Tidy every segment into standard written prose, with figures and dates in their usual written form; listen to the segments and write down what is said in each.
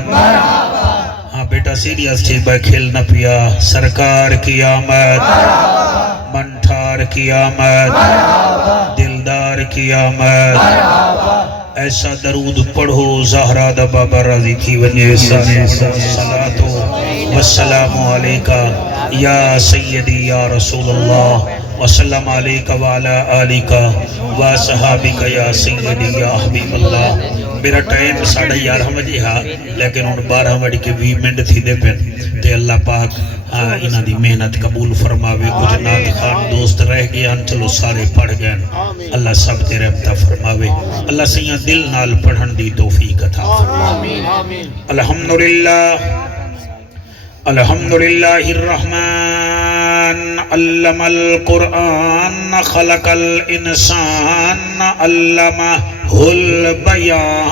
آمد ہاں بیٹا سیریس تھی بھائی کھیلنا پیا سرکار کی آمد منٹھار کی آمد دلدار کی آمد ایسا درود پڑھو زہرا دا بابا راضی تھی ونیے صلاۃ والسلام علیکہ یا سیدی یا رسول اللہ وسلم علیکہ وعلا آلکہ وصحابکہ یا سیدی یا حبیب اللہ میرا ٹائم 11:30 بجے ہاں لیکن ان 12 بجے کے 20 منٹ تھی دے پین تے اللہ پاک انہاں دی محنت قبول فرماوے کچھ نات خان دوست رہ گیا چلو سارے پڑھ گئے اللہ سب تیرے عطا فرماوے اللہ سیاں دل نال پڑھن دی توفیق عطا فرماوے الحمدللہ الرحمن علم القرآن خلق الانسان علمہ البیان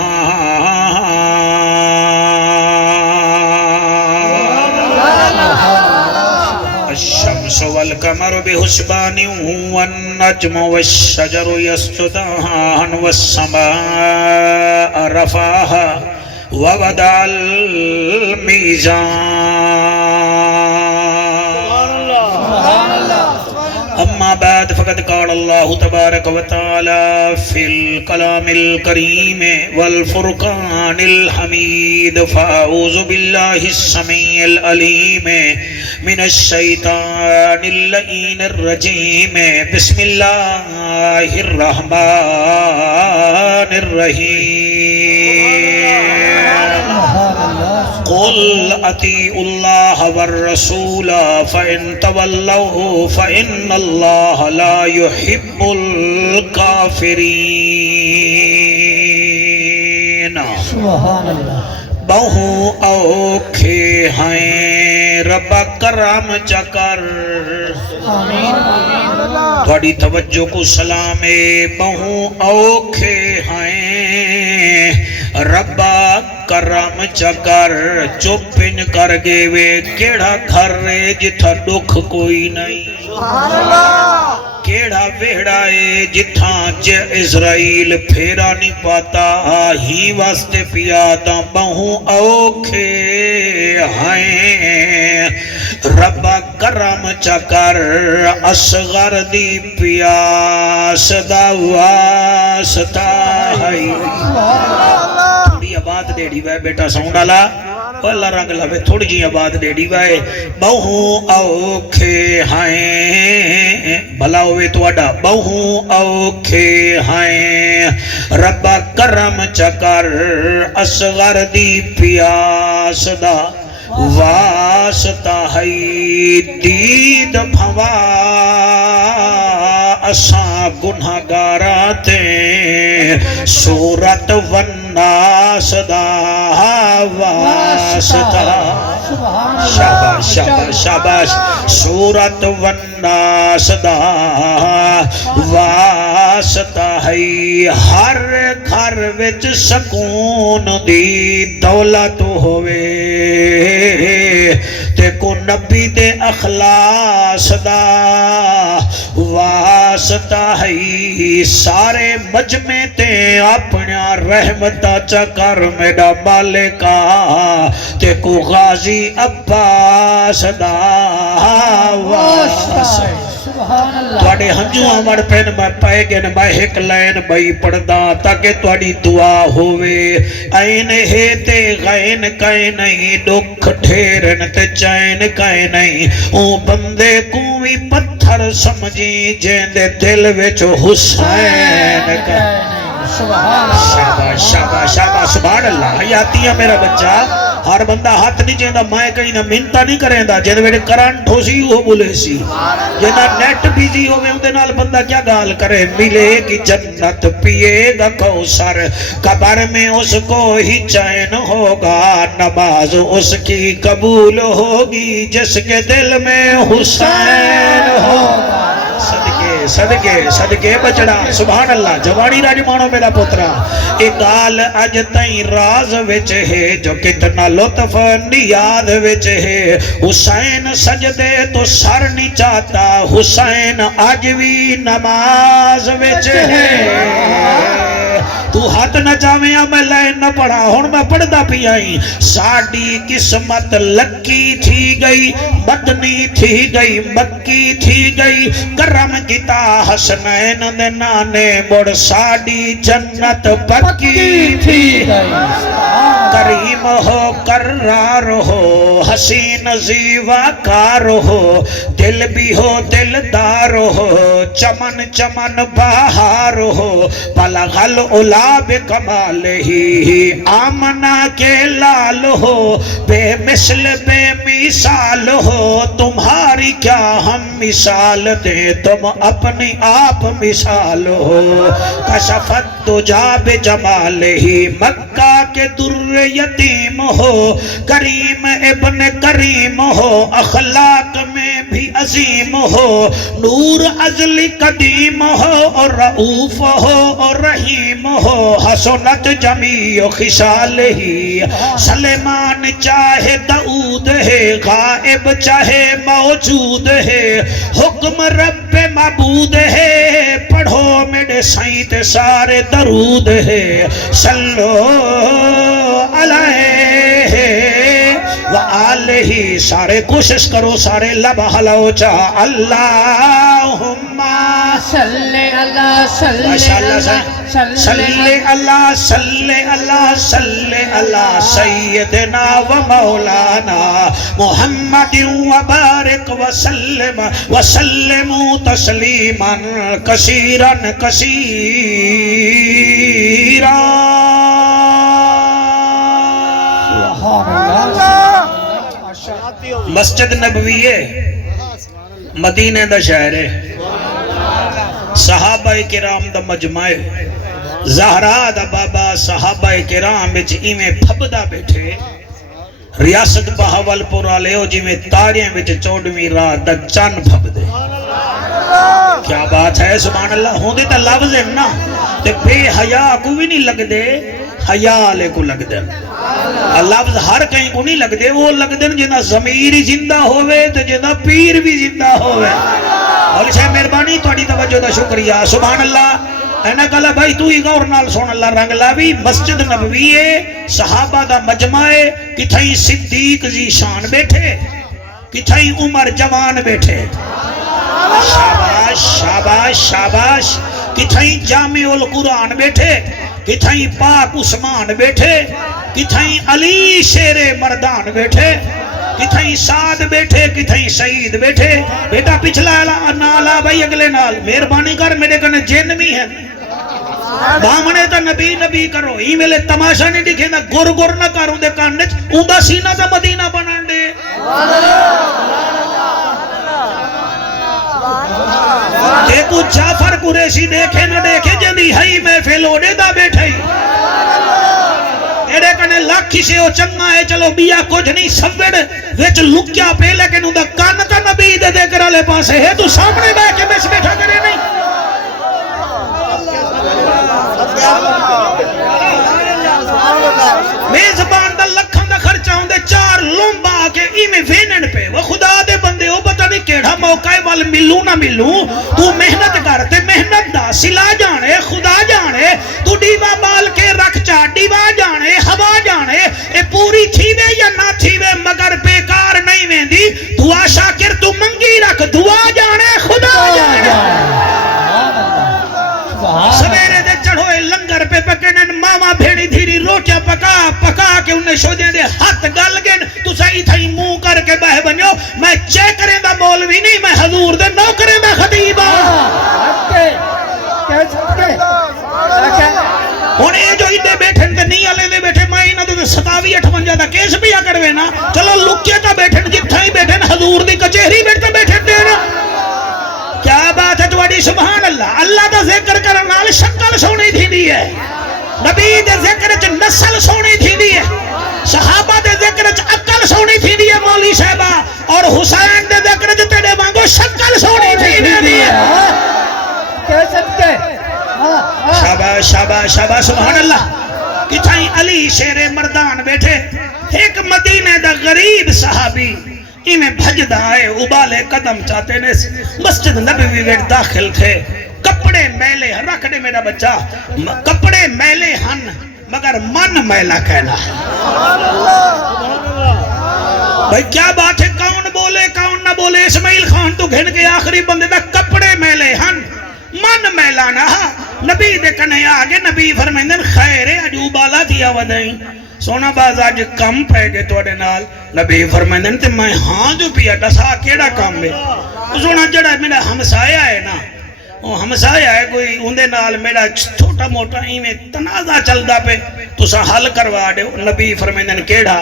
الشمس والقمر بحسبان والنجم والشجر يسجدان والسماء رفعها ووضع الميزان أما بعد فقد قال الله تبارك وتعالى في الكلام الكريم والفرقان الحميد فأعوذ بالله السميع العليم من الشيطان اللعين الرجيم بسم الله الرحمن الرحيم قل اطیعوا اللہ والرسول فإن تولوا فإن اللہ لا يحب الکافرین سبحان اللہ بہو اوکھے ہیں رب کرم چکر تھوڑی توجہ کو سلامے بہو اوکھے ہیں ربا کرم چکر چوپن کر گے وے کیڑا گھر رے جتھا دکھ کوئی نہیں کیڑا ویڑائے جتھاں جے اسرائیل پھیرا نہیں پاتا ہی واسطے پیادا بہوں اوکھے ہیں ربا کرم چکر اصغر دی پیاس دا واسطہ ہے تھوڑی آباد دیڑی وے بیٹا ساؤنڈ آلا اللہ رنگ لوے تھوڑی جی آباد دیڑی وے بہوں اوکھے ہیں بھلا ہوئے تو اڈا بہوں اوکھے ہیں ربا کرم چکر اصغر دی پیاس دا واسطہ ہے دید بھوا اساں گناہگاراتے سورت والناس دا واسطہ شاباش شاباش شاباش سورت والناس دا واسطہ ہے ہر گھر وچ سکون دی دولت ہوئے تے کو نبی دے اخلاص دا واسطہ ہے سارے مجمع تے اپنا رحمتہ چکر میڈا مالکا تے کو غازی عباس دا واسطہ توڑے ہنجو آمار پین میں پائے گئے میں ایک لین بھائی پڑھدا تاکہ توڑی دعا ہوئے این ہے تے غین کائے نہیں دکھ ٹھیرن تے چین کائے نہیں او بندے کوئی پتھر سمجھی جین دے دل وچ حسین کائے شاباش شاباش شاباش سبحان اللہ یاتی ہے میرا بچہ ہر بندہ ہاتھ نہیں جیندہ مائے کہیں نہ منتا نہیں کریں دا جیندہ ویڈے کرانٹ ہو سی ہو بولے سی جیندہ نیٹ بیزی ہو میں اندے نال بندہ کیا گال کرے ملے گی جنت پیے گا کوثر قبر میں اس کو ہی چین ہوگا نماز اس کی قبول ہوگی جس کے دل میں حسین ہوگا صدقے صدقے صدقے بچڑا سبحان اللہ جوانی راجمانو میرا پترا ایک گال اج تائیں راز وچ ہے جو کتنا لطف نیاد وچ ہے حسین سجدے تو سر نہیں چاہتا حسین اج بھی نماز وچ ہے تو ہاتھ نہ چاہویں میں لائن نہ پڑھا ہون میں پڑھدا پی آئی ساڑی قسمت لکی تھی گئی بدنی تھی گئی مکی تھی گئی کرم کیتا حسنین دے نانے مڑ ساڑی جنت پکی تھی گئی کریم ہو کرار ہو حسین زیوہ کار ہو دل بھی ہو دلدار ہو چمن چمن بہار ہو پلغل اولاب کمال ہی آمنہ کے لال ہو بے مثل بے مثال ہو تمہاری کیا ہم مثال دیں تم اپنی آپ مثال ہو کشفت دجا بے جمال ہی مکہ کے در یتیم ہو کریم ابن کریم ہو اخلاق میں بھی عظیم ہو نور ازلی قدیم ہو اور رعوف ہو اور رحیم ہو حسنت جمیع خصال ہی سلیمان چاہے داؤد ہے غائب چاہے موجود ہے حکم رب معبود ہے پڑھو میرے سائنت سارے درود ہے صلو علیہ وآلہ سارے کوشش کرو سارے لب ہلاؤ چاہ اللہم صلی اللہ صلی اللہ صلی اللہ صلی اللہ سیدنا و مولانا محمد و بارک وسلم وسلم تسلیما کثیرا کثیرا مسجد نبوی مدینہ دا شہر صحابہ کرام دا مجمع زہرا دا بابا صحابہ کرام بچ ایمیں پھبدا بیٹھے ریاست بہاول پورا لے ہو جی میں تاریاں بچ 14ویں رات دا چان پھبدے کیا بات ہے سبحان اللہ ہوں دے تا لفظ ہے نا تے بے حیا کو بھی نہیں لگ دے حیا لے کو لگ دے لفظ ہر کہیں کو نہیں لگ دے وہ لگ دے جنہ ضمیر زندہ ہوئے تو جنہ پیر بھی زندہ ہوئے مولی صاحب مہربانی توڑی توجہ دا شکریہ سبحان اللہ اینا کہلا بھائی تو ہی غور نال سون اللہ رنگ لابی مسجد نبوی ہے صحابہ دا مجمع ہے کتھائی صدیق زی شان بیٹھے کتھائی عمر جوان بیٹھے شاباش شاباش شاباش کتھائی جامع القرآن بیٹھے کتھائی پاک عثمان بیٹھے کتھائی علی شیر مردان بیٹھے کتھائی سعد بیٹھے کتھائی سعید بیٹھے بیٹا پچھلا نالا بھائی اگلے نال مہربانی کر میرے کنے جن بھی ہیں بامنے تا نبی نبی کرو ہی ملے تماشا نہیں دکھے نا گر گر نہ کروں دے کانچ اندہ سینہ تا مدینہ بنان دے دیکھو جعفر قریشی دیکھے نہ دیکھے جنی ہائی میں فیلوڑے دا بیٹھائی ایڈے کنے لاکھی سے او چنگا ہے چلو بیا کچھ نہیں سوڑ ویچ لکیا پہ لیکن اندہ کانتا نبی دے دے کر آلے پاسے ہے تو سامنے بے کے بیس بیٹھا کرے نہیں میزبان دا لکھان دا خرچہ ہوں دے 4 لومبا آکے ایمیں وینن پہ وہ خدا دے بندے ہو پتہ نہیں کیڑا موقع وال ملوں نہ ملوں تو محنت کرتے محنت دا سلا جانے خدا جانے تو ڈیوا بال کے رکھ چا ڈیوا جانے ہوا جانے اے پوری تھیوے یا نہ تھیوے مگر بیکار نہیں ویندی دعا شاکر تو منگی رکھ دعا جانے خدا جانے سویرے دے چڑھوئے لنگر پہ پکڑن ماما بھیڑی دھیری روٹیاں پکا کے انہیں شودیں دے ہاتھ گل گن تو صحیح تھائی منہ کر کے بہ بنیو میں چیک کریں دا مولوی نہیں میں حضور دے نو کریں دا خطیبہ انہیں جو ہی دے بیٹھن تے نہیں آلے دے بیٹھے میں انہوں دے 27-58 دا کیس بھی آ کروے نا چلو لکے تا بیٹھن جتھا ہی بیٹھن حضور دی کچہری بیٹھتے بیٹھن دے نا کیا بات ہے تواڈی سبحان اللہ اللہ دا ذکر کرن نال شکل سونی تھیندی ہے نبی دے ذکر وچ نسل سونی تھیندی ہے صحابہ دے ذکر وچ عقل سونی تھیندی ہے مولوی صاحبہ اور حسین دے ذکر وچ تیرے وانگو شکل سونی تھیندی ہے شاباش شاباش شاباش سبحان اللہ کتھائیں علی شیر مردان بیٹھے ایک مدینہ دا غریب صحابی انہیں بھجدہ آئے ابالے قدم چاہتے نے مسجد نبوی ویٹ داخل تھے کپڑے میلے رکھ دے میرا بچہ کپڑے میلے ہن مگر من میلا کہنا ہے بھائی کیا بات ہے کون بولے کون نہ بولے اسماعیل خان تو گھن کے آخری بندے دا کپڑے میلے ہن من میلا نہ نبی دے کنے آگے نبی فرمائندن خیر اجو بالا دیا ودائیں سونا باز آج کم پہ گئے توڑے نال نبی فرمائندن تے میں ہاں جو پیا ڈسا کیڑا کام میں سونا جڑا میرا ہمسایا ہے نا وہ ہمسایا ہے کوئی اندے نال میرا چھوٹا موٹا میں تنازع چل دا پہ تو سا حل کروا دے نبی فرمائندن کیڑا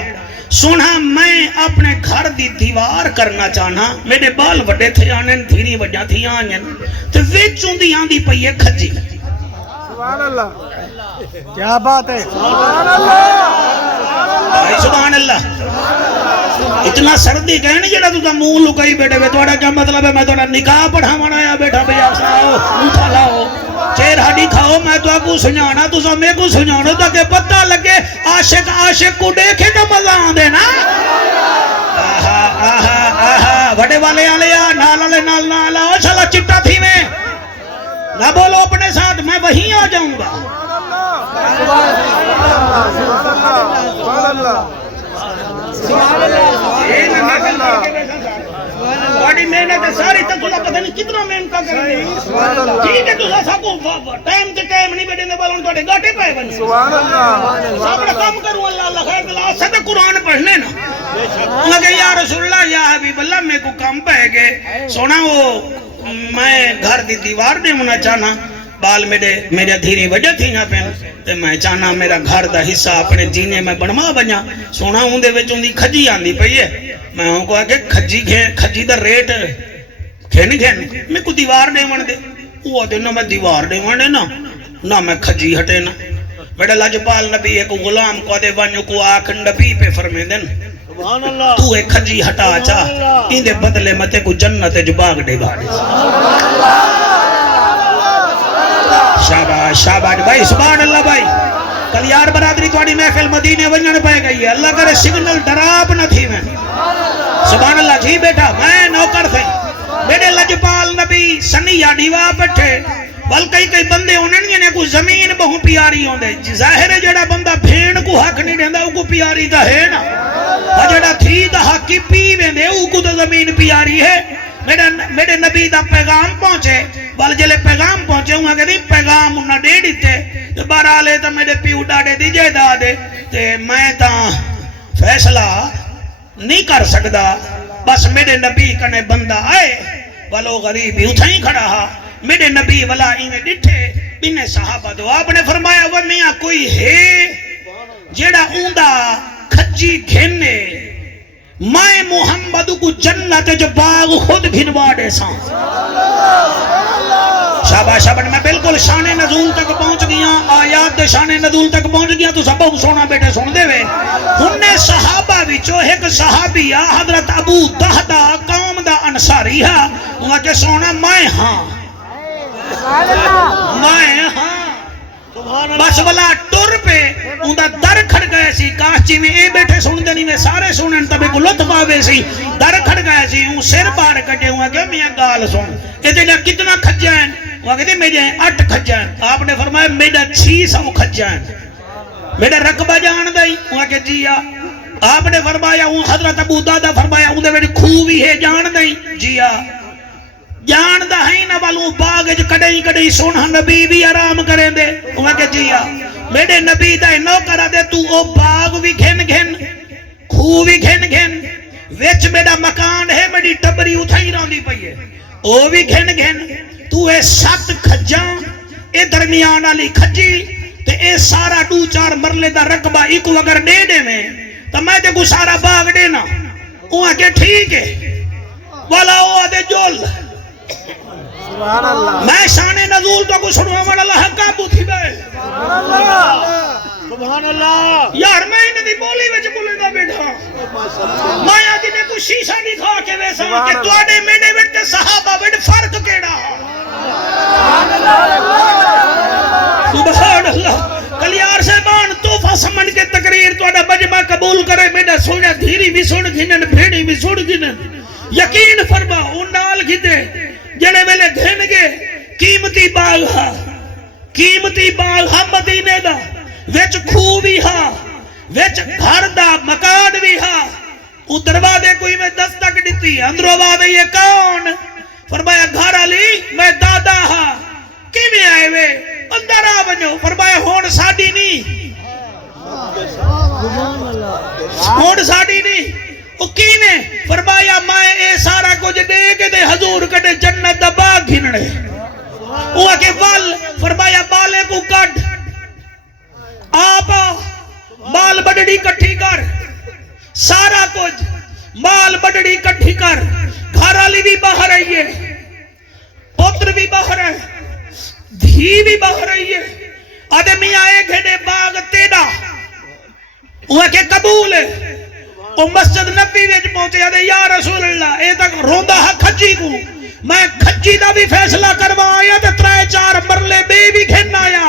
سونا میں اپنے گھر دی دیوار کرنا چاہنا میرے بال وڈے تھے آنن دھیری وجہ تھی آنن تو ویچوں دی آندھی پہیے کھجی سبحان اللہ کیا بات ہے سبحان اللہ سبحان اللہ اتنا سردی کہنے جڑا تو مون لکائی بیٹھے وے توڑا کیا مطلب ہے میں توڑا نکاح پڑھا منایا بیٹھا بھیا ساؤ اٹھا لاؤ چیر ہاڑی کھاؤ میں تو آپ کو سنجانا تو سامنے کو سنجانا تاکہ پتہ لگے عاشق عاشق کو دیکھے تو مزہ آن دینا آہا آہا آہا وڈے والے آلے یا نال آلے نال نال آؤ شالا چٹا تھی میں نہ بولو اپنے ساتھ میں وہیں آ جاؤں گا بڑی محنت ہے ساری تک اللہ پتہ نہیں کتنا محنت کرنے ٹھیک ہے تو سب کو ٹائم تے ٹائم نہیں بیٹھے دے بالوں توڑے گاٹے پائے بنی سبحان اللہ سابڑا کام کروں اللہ اللہ خیر اللہ سے تو قرآن پڑھنے نا انہوں کہ یا رسول اللہ یا حبیب اللہ میں کو کام پائے گے سونا وہ میں گھر دی دیوار دے ہونا چاہنا بال میرے دھیری وجہ تھی نا پہن تے میں چاہنا میرا گھر دا حصہ اپنے جینے میں بنوا بنیا سونا ہوں دے وچوں دی کھجی آندی پئی ہے میں ہوں کہا کہ کھجی دا ریٹ کھین میں کو دیوار دے ون دے وہ دے نا میں دیوار دے ون دے نا میں کھجی ہٹے نا میرے لاجپال نبی ایک غلام کو دے ونیو کو آکھ نبی پہ فرمے دن تو ایک کھجی ہٹا چاہ ان دے بدلے متے کو جنت جباگ دے گاڑے شاباش شاباش بھائی سبحان اللہ بھائی کل یار برادری توڑی محفل مدینے ونجن پہ گئی ہے اللہ کرے سگنل ڈراب نہ تھی میں سبحان اللہ جی بیٹا میں نوکر تھے میرے لجپال نبی سنی یا ڈیوا پٹھے بلکہ کئی بندے ہونے نے کو زمین بہو پیاری ہوں دے ظاہر ہے جڑا بندہ بھین کو حق نہیں دیندہ وہ کو پیاری دا ہے نا جڑا تھی دا حق کی پی ویندے وہ کو دا زمین پیاری ہے میرے نبی دا پیغام پہنچے بل جلے پیغام پہنچے ہوں کہ نہیں پیغام انہاں دے دیتے تو بہرحال تو میرے پیو ڈاڑے دیجے دا دے تے میں تا فیصلہ نہیں کر سکدا بس میرے نبی کنے بندہ آئے والو غریب ہی اتھائیں کھڑا ہا میرے نبی والا انہیں ڈٹھے انہیں صحابہ دو آپ نے فرمایا وہ میاں کوئی ہے جیڑا اوندہ کھجی گھنے میں محمد کو جنت جو باغ خود گھنوا دے ساں شاباش شاباش میں بالکل شان نزول تک پہنچ گیا آیات دے شان نزول تک پہنچ گیا تو سب سونا بیٹے سن دے وے انہیں صحابہ وچوں ایک صحابی حضرت ابو دہدہ قوم دا انصاری ہے انہاں کے سونا میں ہاں بس والا ٹور پہ اندھا در کھڑ گئے سی کاشچی میں اے بیٹھے سن دنی میں سارے سنن تبے کو لطف آوے سی در کھڑ گئے سی ہوں سر بار کٹے ہوں کہ میاں گال سن کہتے لیا کتنا کھجائیں وہاں کہتے میرے 8 کھجائیں آپ نے فرمایا میرا 600 کھجائیں میرا رقبہ جان دائی وہاں کہ جی آپ نے فرمایا ہوں حضرت ابو دادا فرمایا ہوں دے میری خوبی ہے جان دائی جی جان دا ہی نہ والوں باغ کڑیں کڑیں سونا نبی بھی آرام کریں دے وہ کہ جیا میرے نبی دا نو کرا دے تو او باغ بھی گھن گھن خو بھی گھن گھن وچ میرا مکان ہے میری ٹبری اتھائی راندی پئی ہے او بھی گھن گھن تو اے 7 کھجاں اے درمیان والی کھجی تے اے سارا 2-4 مرلے دا رقبہ ایک اگر دے دے میں تو میں تے کو سارا باغ دینا وہ کہ ٹھیک ہے والا او دے جول میں شان نزول تو کو سنوا والا اللہ قابو تھی بے سبحان اللہ یار میں انہیں دی بولی وچ بولے دا بیٹھا میں آجی نے کو شیشہ دکھا کے ویسا کہ تو آنے مینے وچ صحابہ وچ فرق کیڑا سبحان اللہ کلیار صاحبان توفہ سمجھ کے تقریر توڑا مجمع قبول کرے میڈا سونا دھیری بھی سن گھنن بھیڑی بھی سن گھنن یقین فرما ان نال گھتے جڑے ویلے گھن گے قیمتی باغ ہا مدینے دا ویچ کھو بھی ہا ویچ گھر دا مکان بھی ہا او دروازے کوئی میں دستک دیتی اندروں وعدے یہ کون فرمایا گھر علی میں دادا ہاں کی میں آئے وے اندر آ بنو فرمایا ہون ساڑی نہیں ہون ساڑی نہیں او کی نے فرمایا میں اے سارا کچھ دے کے دے حضور کٹے جنت دا باغ گھنڑے وہ آکے وال فرمایا بالے کو کٹ آپا بال بڑڑی کٹھی کر سارا کچھ مال بڑڑی کٹھی کر گھر والی بھی باہر آئی ہے پتر بھی باہر ہے دھی بھی باہر آئی ہے آدمی آئے گھڑے باغ تیڑا وہ کہ قبول ہے وہ مسجد نبی ویچ پہنچے آدھے یا رسول اللہ اے تک روندہ ہا کھجی کو میں کھجی دا بھی فیصلہ کروا آیا تے 3-4 مرلے بے بھی گھن آیا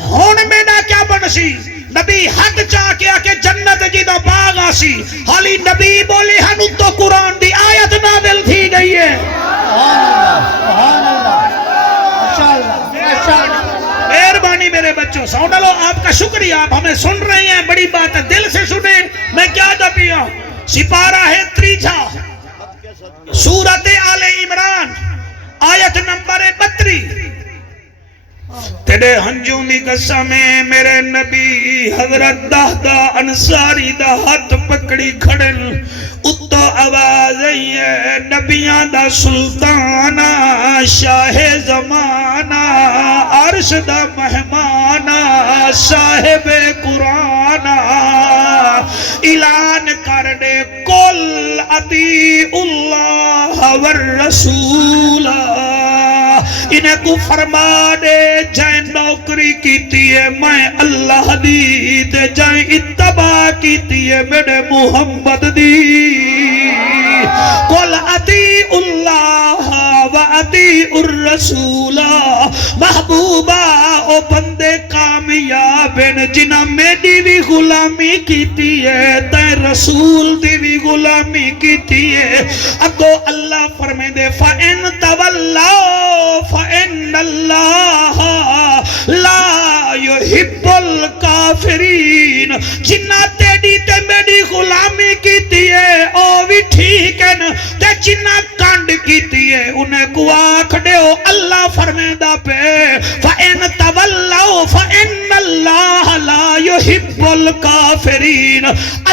ہون میں نہ کیا بنسی نبی حق چاہ کیا کہ جنت جی دا باغ آسی حالی نبی بولے ہنو تو قرآن دی آیت نازل تھی گئی ہے مہربانی میرے بچوں سونا لو آپ کا شکریہ آپ ہمیں سن رہے ہیں بڑی بات ہے دل سے سنیں میں کیا دبیا سپارہ ہے 3 سورت آل عمران آیت نمبر 32 تیرے ہنجوں دی قسمیں میرے نبی حضرت دہدہ انصاری دا ہاتھ پکڑی کھڑن اتو آواز ہے نبیاں دا سلطانہ شاہ زمانہ عرش دا مہمانہ صاحب قرآن اعلان کر دے کل اطیع اللہ والرسول انہیں کو فرما دے جائیں نوکری کیتی ہے میں اللہ دی تے جائیں اتباع کیتی ہے میرے محمد دی قل اطیع اللہ و اطیع الرسول محبوبہ او بندے کامیاب ہیں جنہ میری بھی غلامی کیتی ہے تے رسول دی بھی غلامی کیتی ہے اگو اللہ فرمے دے فَإِن تَوَلَّوْا فَإِنَّ اللَّهَ لَا يُحِبُّ الْكَافِرِينَ جنہ تیڑی تے میری غلامی کیتی ہے او بھی ٹھیک ہے تے جنہ کانڈ کیتی ہے انہیں کو آکھ دے ہو اللہ فرمیدہ پہ فَإِن تَوَلَّوْا فَإِنَّ اللَّهَ لَا يُحِبُّ الْكَافِرِينَ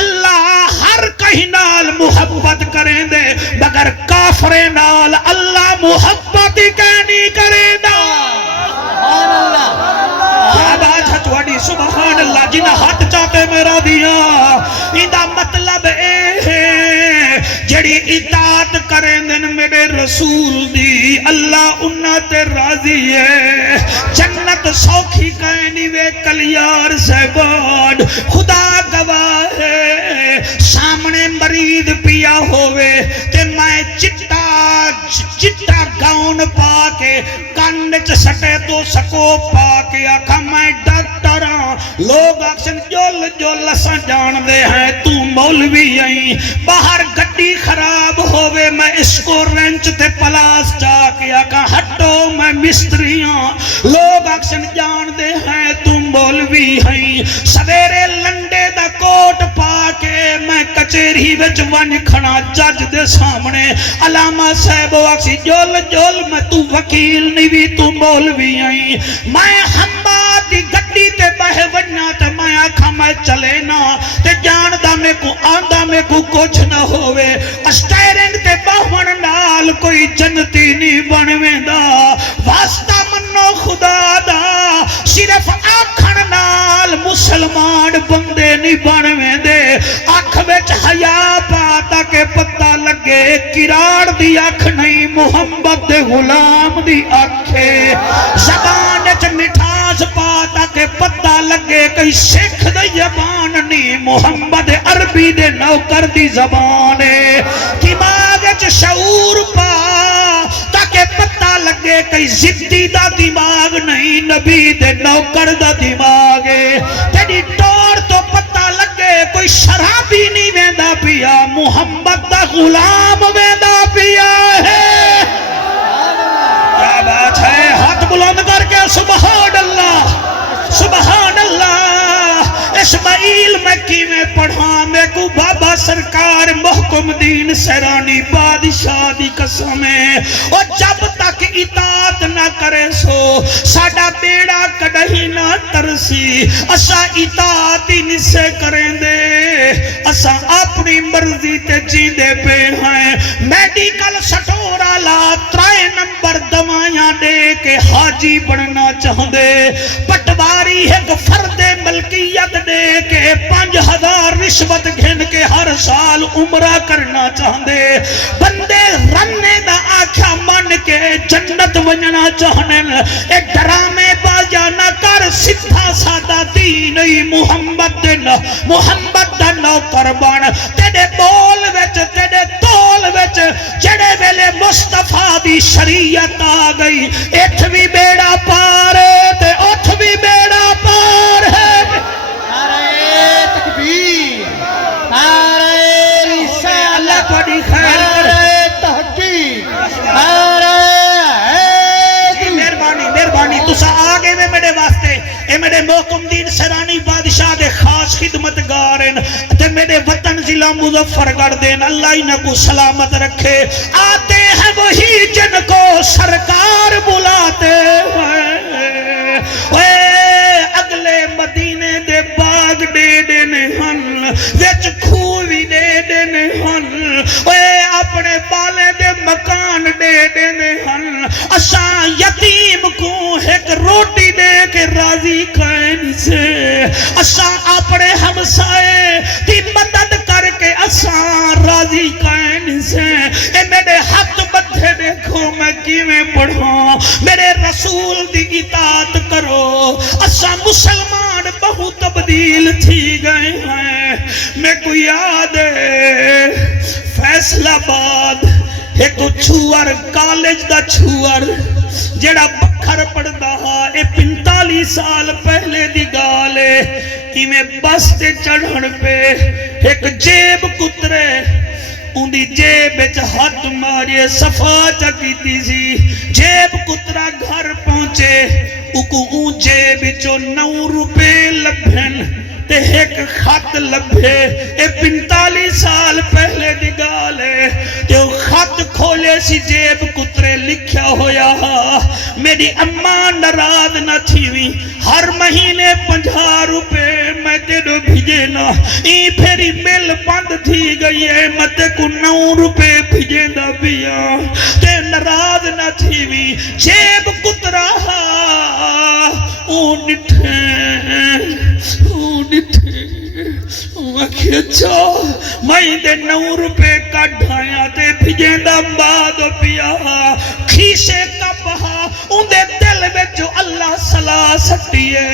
اللہ ہر کہیں نال محبت کریں دے مگر کافرے نال اللہ محبت ہی کہنی کریں دا کیا بات ہے تھوڑی سبحان اللہ جنہ ہاتھ چاہتے میرا دیا اندہ مطلب اے ہے جڑی اطاعت کریں دن میرے رسول دی اللہ انہ تے راضی ہے جنت سوکھی کہنی وے کلیار سہبان خدا گواہ ہے سامنے مرید پیا ہوئے تے میں چٹا گاؤن پا کے کانڈ سٹے تو سکو پا کے آکھا میں ڈاکٹر ہاں لوگ اکشن جول سا جان دے ہیں تو مولوی آئیں باہر گھٹی خراب ہوئے میں اس کو رینچ تے پلاس جا کے آکھا ہٹو میں مستری ہاں لوگ اکشن جان دے ہیں تو مولوی آئیں سویرے لنڈے دا کوٹ پا کے میں کچھری وچ ون کھنا جج دے سامنے علامہ صاحب اکشی جول میں تو وکیل نہیں بھی تو مولوی آئیں میں حماد دی گھٹی تے بہ وننا تے میں آکھا میں چلے نا تے جاندہ میں کو آندہ میں کو کچھ نہ ہوئے اسٹیرنگ تے باہن نال کوئی جنتی نہیں بنویں دا واسطہ منو خدا دا صرف آکھن نال مسلمان بندے نہیں بنویں دے آکھ وچ حیا پا تاکہ پتہ لگے کراڑ دی آکھ نہیں محمد دے غلام دی آکھے زبان چ مٹھاس پا تاکہ پتہ لگے کئی سکھ دے زبان نہیں محمد عربی دے نوکر دی زبان ہے دماغ چ شعور پا تاکہ پتہ لگے لگے کئی زدی دا دماغ نہیں نبی دے نوکر دا دماغ ہے تیری ٹور تو پتہ لگے کوئی شرابی نہیں ویندا پیا محمد دا غلام ویندا پیا ہے کیا بات ہے ہاتھ بلند کر کے سبحان اللہ سبحان اللہ اسماعیل مکی میں پڑھا میں کو بابا سرکار محکم دین سیرانی بادشاہ دی قسم ہے اور جب تک اطاعت نہ کرے سو ساڑا بیڑا کڑہی نہ ترسی اسا اطاعت ہی نسے کریں دے اسا اپنی مرضی تے جیندے پہ ہیں میڈیکل سٹورا لا 3 نمبر دوائیاں دے کے حاجی بننا چاہن دے پٹواری ایک فرد ملکیت دے کے 5000 رشوت گھن کے ہر سال عمرہ کرنا چاہندے بندے رننے دا آکھا من کے جنت ونجنا چاہنن ایک ڈرامے باجا نہ کر سدھا سادہ دین محمد دا نوکر بن تیرے بول وچ تیرے تول وچ جڑے ویلے مصطفیٰ دی شریعت آ گئی اٹھ بھی بیڑا پار ہے تے اٹھ بھی بیڑا پار ہے اللہ تھوڑی خیر مہربانی تسا آگے میں میرے واسطے اے میرے محکم دین سرانی بادشاہ دے خاص خدمتگار ہیں تے میرے وطن ضلع مظفرگڑھ دین اللہ انہاں کو سلامت رکھے آتے ہیں وہی جن کو سرکار بلاتے ہیں اگلے مدینے دے باغ دے دینے ہن وچ کھووی دے دینے ہن اپنے بالے دے مکان دے دینے ہن اساں یتیم کو ایک روٹی دے کے راضی کائن سے اساں اپنے ہمسائے دی مدد کر کے اساں راضی کائن سے اے میرے ہاتھ بدھے دیکھو میں کیویں پڑھوں میرے رسول دی اطاعت کرو اساں مسلمان بہت تبدیل تھی گئے ہیں میں کو یاد ہے فیصل آباد ایک چھوار کالج دا چھوار جڑا بکھر پڑھدا ہا اے 45 سال پہلے دی گال ہے کہ میں بس تے چڑھن پہ ایک جیب کترے ان دی جیب وچ ہاتھ مارے صفا چکیتی سی جیب کترا گھر پہنچے اکو جیب وچوں 9 روپے لبھن تے ایک خط لبھے اے 45 سال پہلے دی گال ہے تے وہ خط کھولے سی جیب کترے لکھیا ہویا میری اماں ناراض نہ تھیوی ہر مہینے 50 روپے میں تیرو بھیجے نا ای پھری مل بند تھی گئی ہے میں تے کو 9 روپے بھیجے دا بیا تے ناراض نہ تھیوی جیب کترا او نٹھے اچھا میں دے 9 روپے کا ڈھایا تے بھیجیں دا بعد پیا کھیسے کا بہا ان دے دل میں جو اللہ صلاح سٹیے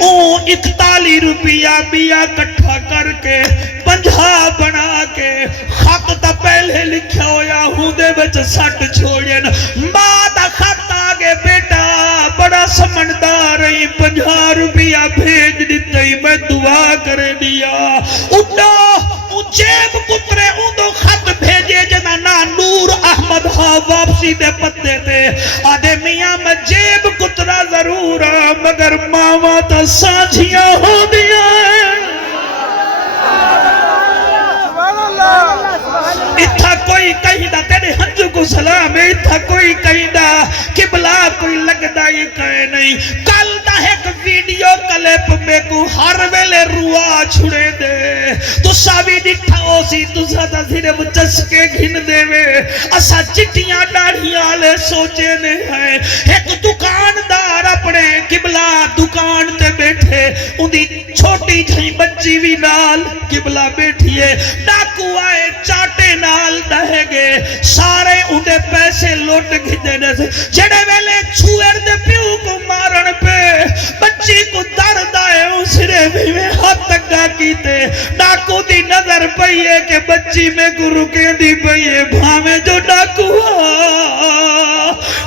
اون 41 روپیہ بیا کٹھا کر کے 50 بنا کے خط تا پہلے لکھا ہویا ہوں دے بچ سٹ چھوڑین بعد خط آگے بیٹا بڑا سمندار رہی 50 روپیہ بھیج دیتے ہی میں دعا کرے دیا اٹھا جیب کترے اندو خط بھیجے جنا نا نور احمد ہاں واپسی دے پتے تے آدھے میاں میں جیب کترا ضرور مگر ماما تا سانجھیاں ہو دیا اتھا کوئی کہیں دا تیرے ہنجو کو سلام ہے اتھا کوئی کہیں دا قبلہ کوئی لگدا یہ کہے نہیں کل دا ایک ویڈیو کلپ میں کو ہر ویلے روا چھڑے دے تو ساوی ڈٹھا ہو سی تو ساتھ صرف چسکے گھن دے وے اسا چٹیاں ڈاڑھیاں لے سوچے نے ہیں ایک دکاندار اپنے قبلہ دکان تے بیٹھے اندھی چھوٹی جھائی بچی بھی نال قبلہ بیٹھیے ڈاکو آئے چاٹے نال دہے گے سارے اندھے پیسے لوٹ گھدے نے سے جڑے ویلے چھوئر دے پیو کو مارن پہ بچی کو درد آئے اسرے بھی میں ہاتھ تکا کیتے ڈاکو دی نظر پئیے کہ بچی میں کو رکے دی پئیے بھامے جو ڈاکو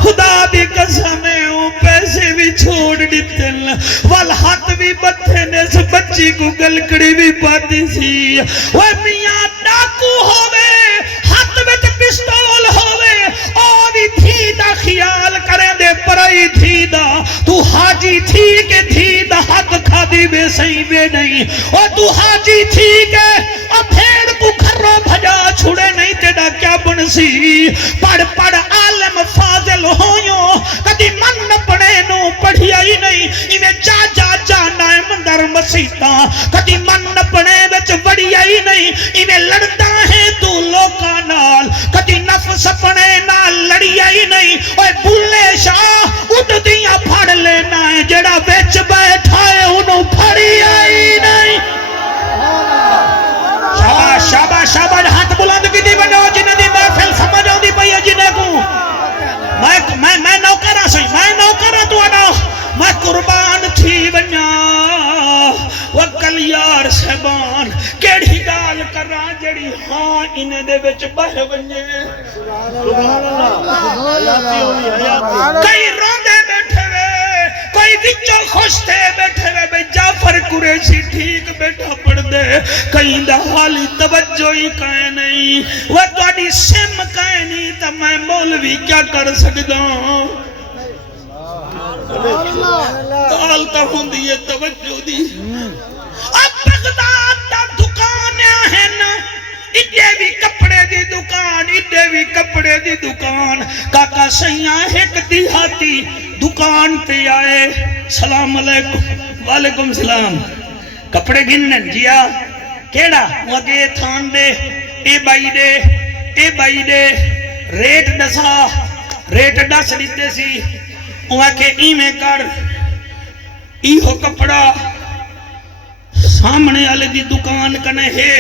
خدا دی قسم ہے وہ پیسے بھی چھوڑ دیتے وال ہاتھ بھی بتھے نے اس بچی کو گلکڑی بھی پاتی سی وہ میاں ڈاکو ہوئے ہاتھ میں پستول ہوئے آوی تھی دا خیال کریں دے پرائی تھی دا تو حاجی تھی کہ تھی دا حق کھا دی بے صحیح بے نہیں اور تو حاجی تھی کہ اور پھیڑ کو کھرو بھجا چھوڑے نہیں تیڑا کیا بنسی پڑھ پڑھ عالم فاضل ہویوں کدی من پڑے نو پڑھی آئی نہیں انہیں جا جا جا نائم در مسیطا کدی من پڑے بچ بڑی آئی نہیں انہیں لڑتا ہے تو لوکا نال کدی نفس پڑے نال لڑی آئی نہیں اور بھولے شاہ اٹھ دیا پھڑ لینا ہے جڑا بیچ بیٹھا ہے انہوں پھڑی آئی نہیں شاباش شاباش شاباش ہاتھ بلند کی دی بنو جنہیں دی محفل سمجھ آؤں دی پہیا جنہیں کو میں نوکرہ سوئی میں نوکرہ تو انا میں قربان تھی بنیا وکل یار سہبان کیڑی گال کرا جڑی ہاں انہیں دے بچ بہ بنجے کئی روندے بیٹھے وے کوئی وچوں خوش تھے بیٹھے وے بھئی جعفر قریشی ٹھیک بیٹھا پڑھ دے کہیں دا حالی توجہ ہی کہیں نہیں وہ توڑی سم کہیں نہیں تا میں مولوی کیا کر سکتا ہوں آلتا ہوں دیئے توجہ دی اب بغداد دا دکانیاں ہیں نا اڈے بھی کپڑے دی دکان اڈے بھی کپڑے دی دکان کاکا سیاں ایک دیہاتی دکان پہ آئے سلام علیکم وعلیکم سلام کپڑے گنن جیا کیڑا وگے تھان دے اے بائی دے ریٹ ڈسا ریٹ ڈس لیتے سی وہاں کے ایمیں کر ایہو کپڑا سامنے والے دی دکان کنے ہے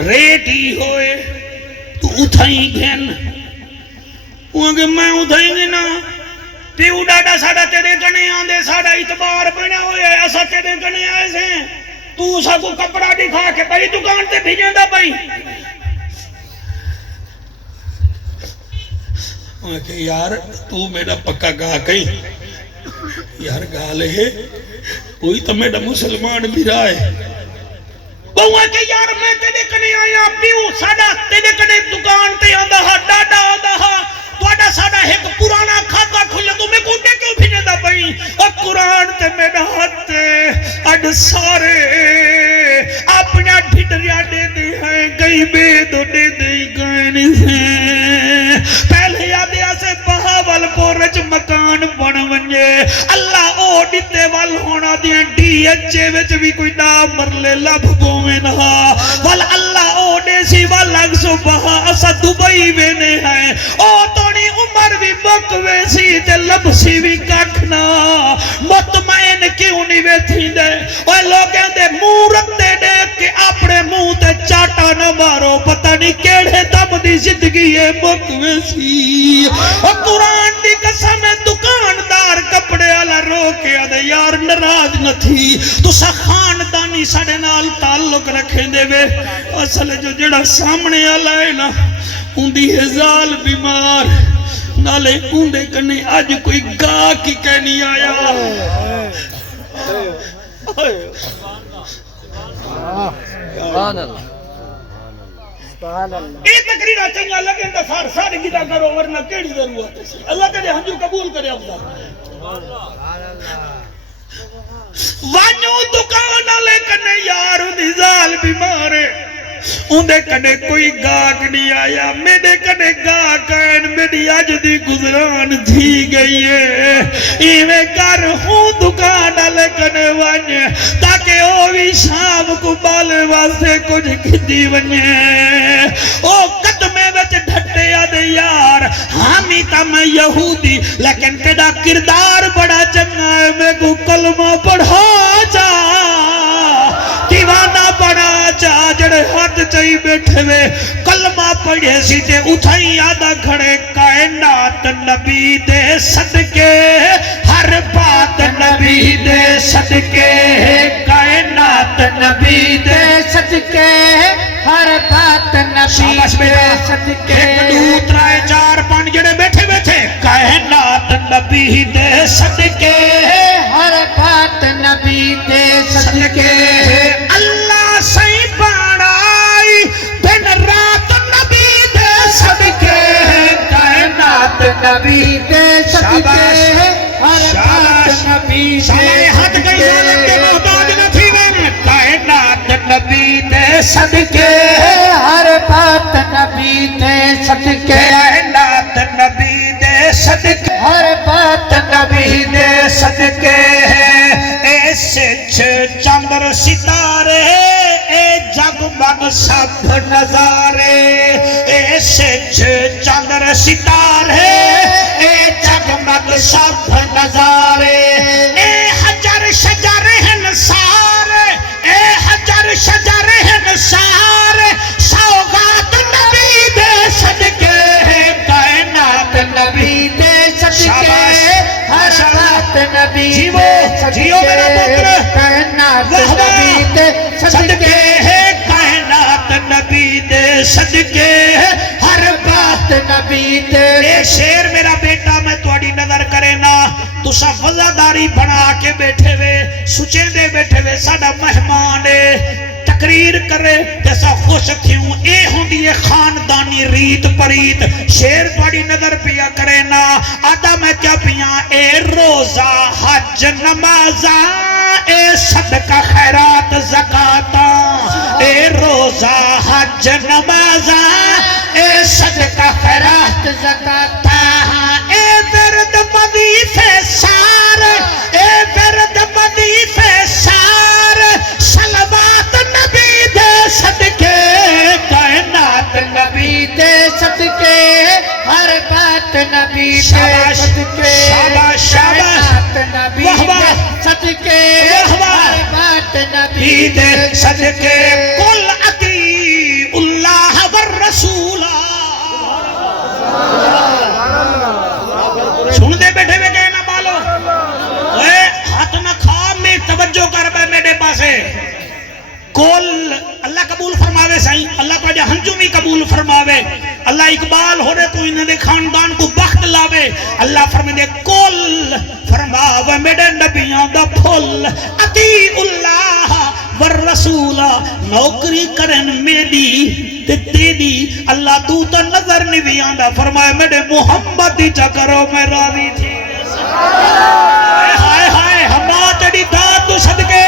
ریٹ ہی ہوئے تو اتھائی گھن وہاں کہ میں اتھائی گھنا پیو ڈاڈا ساڑا تیرے کنے آندے ساڑا اتبار بنا ہوئے ایسا تیرے کنے آئے سے تو سا کو کپڑا دکھا کے بھائی دکان تے بھیجیں دا بھائی وہاں کہ یار تو میرا پکا گاہ کہیں یار گالے ہے کوئی تو میرا مسلمان بھی رائے وہاں کہ یار میں تیرے کنے آیا پیو ساڑا تیرے کنے دکان تے آندہ ہا ڈاڈا آندہ ہا توڑا ساڑا ایک پرانا کھاتا کھلے تو میں کوٹے کیوں بھیجے دا بھائی اور قرآن تے میرا ہاتھ اڈ سارے اپنا ڈھٹریا دے دے ہیں گئی بے دو دے دے گئے نہیں پہلے یادے آسے بہاول پورج مکان بن ونجے اللہ او ڈیتے وال ہونا دیا ڈی اچھے وچ بھی کوئی نام مرلے لب بومیں نہا وال اللہ او ڈے سی وال اگسو بہا اسا دبئی وینے ہیں او توڑی عمر بھی مکوے سی تے لب سی بھی ککھنا مطمئن کیوں نہیں ویتھی دے وہ لوگیں دے مورت دے دے کہ اپنے منہ تے چاٹا نہ مارو پتہ نہیں کیڑے دم دی زندگی ہے مکوے سی اور قرآن دی قسم دکاندار کپڑے آلا رو کے آدھے یار نراج نہ تھی تو سا خاندانی ساڑے نال تعلق رکھیں دے وے اصل جو جڑا سامنے آلا ہے نا اندی ہزال بیمار نالے اندے کنے آج کوئی گاہ کی کہنی آیا اے تقریر آچیں گا اللہ کے اندر سارے گیدہ کرو ورنہ کیڑی ضرورت ہے اللہ کرے ہنجو قبول کرے افضل وانیو دکان آلے کنے یار اندھی زال بیمارے اندھے کنے کوئی گاہک نہیں آیا میرے کنے گاہکین میری آج دی گزران تھی گئی ہے ایویں کر ہوں دکان آلے کنے وانیے تاکہ او بھی شام کو بالے واسے کچھ کھتی ونیے او قدمے وچ ڈھٹے آدھے یار ہمی تا میں یہودی لیکن تیڑا کردار بڑا چنگا ہے میں کو کلمہ پڑھا جا دیوانہ بڑا چاہ جڑے ہاتھ چاہی بیٹھے وے کلمہ پڑھے سی تے اتھائی آدھا کھڑے کائنات نبی دے صدقے ہر بات نبی دے صدقے کائنات نبی دے صدقے ہر بات نبی دے صدقے ایک دو ترائے چار پانچ جڑے بیٹھے بیٹھے کائنات نبی دے صدقے ہر بات نبی دے صدقے اللہ سائیں بانائی دن رات نبی دے صدقے کائنات نبی دے صدقے ہر بات نبی دے ہاتھ گئی ظالم کے محتاج نہ تھی میں کائنات نبی دے صدقے ہر بات نبی دے صدقے کائنات نبی دے صدقے ہر بات نبی دے صدقے ایسے چندر ستارے اے جگمگ سب نظارے ایسے چندر ستارے اے جگمگ سب نظارے اے حجر شجر ہنسار اے حجر شجر ہنسار سوغات نبی دے صدقے کائنات نبی دے صدقے ہر بات نبی جیو دے جیو میرا پتر کائنات واہ واہ نبی دے صدقے کائنات نبی دے صدقے ہر بات نبی دے اے شیر میرا بیٹا میں تواڈی نظر کرے نا تسا وزاداری بنا کے بیٹھے وے سچے دے بیٹھے وے ساڈا مہمان ہے تقریر کرے تیسا خوش تھیوں اے ہوندی ہے خاندانی ریت پریت شیر تواڈی نظر پیا کرے نا آدھا میں کیا پیا اے روزہ حج نمازاں اے صدقہ خیرات زکاتاں اے روزہ حج نمازاں اے صدقہ خیرات زکاتاں اے ورد وظیفے سار اے ورد وظیفے سار صلوات نبی دے صدقے کائنات نبی دے صدقے ہر بات نبی دے شاباش، صدقے شاباش، شاباش، کائنات نبی واہ واہ، دے صدقے واہ واہ، ہر بات نبی نبی دے دے صدقے قل اطیعوا اللہ والرسول سن دے بیٹھے ہوئے کہنا بالو اے ہاتھ نہ کھا میں توجہ کر پہ میرے پاسے کل اللہ قبول فرماوے سائیں اللہ کو جا ہنجومی قبول فرماوے اللہ اقبال ہو رہے کو انہیں دے خاندان کو بخت لاوے اللہ فرمے دے کل فرماوے میرے نبیوں دا پھل اطیع اللہ والرسول نوکری کرن میری تے تیری اللہ تو تا نظر نہیں آندا فرمائے میرے محمد دی چا کرو میں راضی تھی ہائے ہائے ہما تیری داد تو صدقے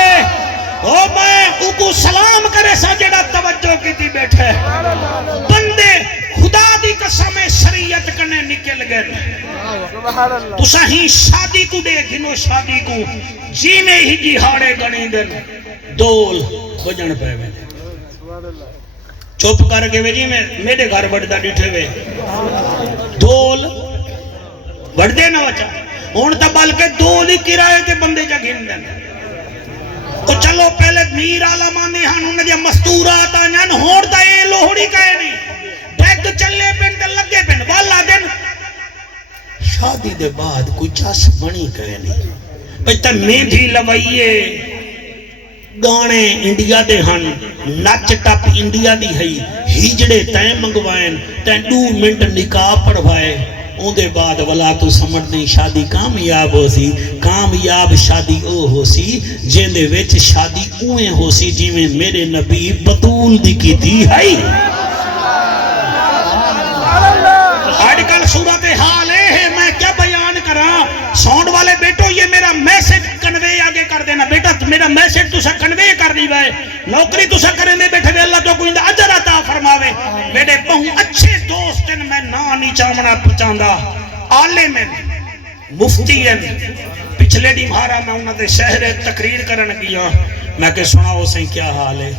او میں او کو سلام کرے سا جڑا توجہ کی تھی بیٹھے بندے خدا دی قسم شریعت کنے نکل گئے تو سہی شادی کو دے گنو شادی کو جینے ہی جی ہاڑے گنی دن دول بجن پہ میں چوپ کر کے ویجی میں میرے گھر بڑھتا ڈیٹھے ہوئے دول بڑھ دے نا بچا ہون تا بلکہ دول ہی کرائے تے بندے جا گھن دیں تو چلو پہلے میر آلامانی ہاں انہیں دیا مستورات آنیان ہون تا اے لوہڑی کہے نہیں بیگ چلے پن تے لگے پن والا دن شادی دے بعد کوئی چاس بنی کہے نہیں بیتا میندھی لوائیے گانے انڈیا دے ہن نچ ٹپ انڈیا دی ہے ہیجڑے تین منگوائن تین 2 منٹ نکاح پڑھوائے اون دے بعد والا تو سمجھ نہیں شادی کامیاب ہو سی کامیاب شادی او ہو سی جن دے وچ شادی اویں ہو سی جی میں میرے نبی بطول دی کی تھی ہے آج کل صورت حال ہے میں کیا بیان کراں ساؤنڈ والے بیٹو یہ میرا میسج کنوے آگے کر دینا بیٹا میرا میسج تو سا کنوے کر دی بھائے نوکری تو سا کریں دے بیٹھے وے اللہ تو کوئی اندہ عجر عطا فرماوے میرے بہوں اچھے دوستن میں نانی چامنا پچاندہ عالمین مفتین پچھلے ڈی مہارا میں انہوں نے شہر تقریر کرن کیا میں کہ سناؤ سے کیا حال ہے